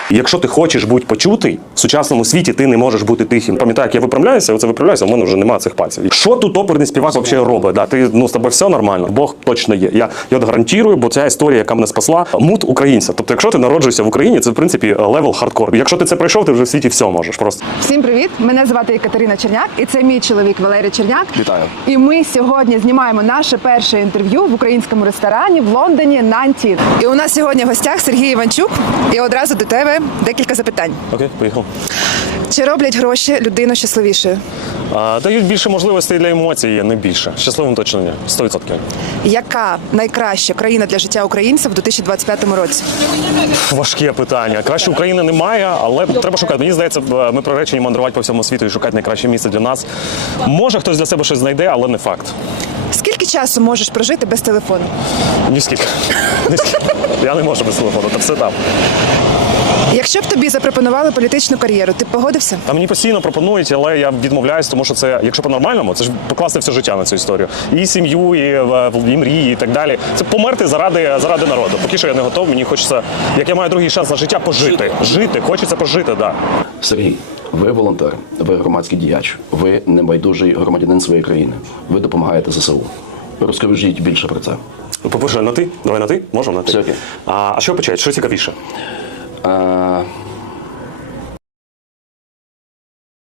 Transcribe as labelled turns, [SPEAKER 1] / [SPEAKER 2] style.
[SPEAKER 1] Якщо ти хочеш бути почутий, в сучасному світі ти не можеш бути тихим. Пам'ятаю, як я виправляюся, а в мене вже немає цих пальців. Що тут оперний співак взагалі робить? Да, ти, з тобою все нормально, Бог точно є. Я от гарантую, бо ця історія, яка мене спасла, мут українця. Тобто, якщо ти народжуєшся в Україні, це, в принципі, левел хардкор. Якщо ти це пройшов, ти вже в світі все можеш просто.
[SPEAKER 2] Всім привіт! Мене звати Катерина Черняк, і це мій чоловік Валерій Черняк.
[SPEAKER 1] Вітаю.
[SPEAKER 2] І ми сьогодні знімаємо наше перше інтерв'ю в українському ресторані в Лондоні «Нантін». І у нас сьогодні в гостях Сергій Іванчук. І одразу до тебе декілька запитань.
[SPEAKER 1] Окей, поїхав.
[SPEAKER 2] Чи роблять гроші людину щасливішою?
[SPEAKER 1] Дають більше можливостей для емоцій, не більше. Щасливим точно ні. 100%.
[SPEAKER 2] Яка найкраща країна для життя українців у 2025 році?
[SPEAKER 1] Важке питання. Краще України немає, але треба шукати. Мені здається, ми приречені мандрувати по всьому світу і шукати найкраще місце для нас. Може, хтось для себе щось знайде, але не факт.
[SPEAKER 2] Скільки часу можеш прожити без телефону?
[SPEAKER 1] Ніскільки. Я не можу без телефону, та все там.
[SPEAKER 2] Якщо б тобі запропонували політичну кар'єру, ти б погодився?
[SPEAKER 1] Та мені постійно пропонують, але я відмовляюсь, тому що це, якщо по-нормальному, це ж покласти все життя на цю історію. І сім'ю, і мрії, і так далі. Це померти заради народу. Поки що я не готов, мені хочеться, як я маю другий шанс на життя, пожити. Жити, хочеться пожити, так. Да.
[SPEAKER 3] Сергій, ви волонтер, ви громадський діяч, ви небайдужий громадянин своєї країни. Ви допомагаєте ЗСУ. Розкажіть більше про це.
[SPEAKER 1] По-перше, на ти? Давай на ти? Можемо на ти?
[SPEAKER 3] Все окей.
[SPEAKER 1] А що почати? Що цікавіше?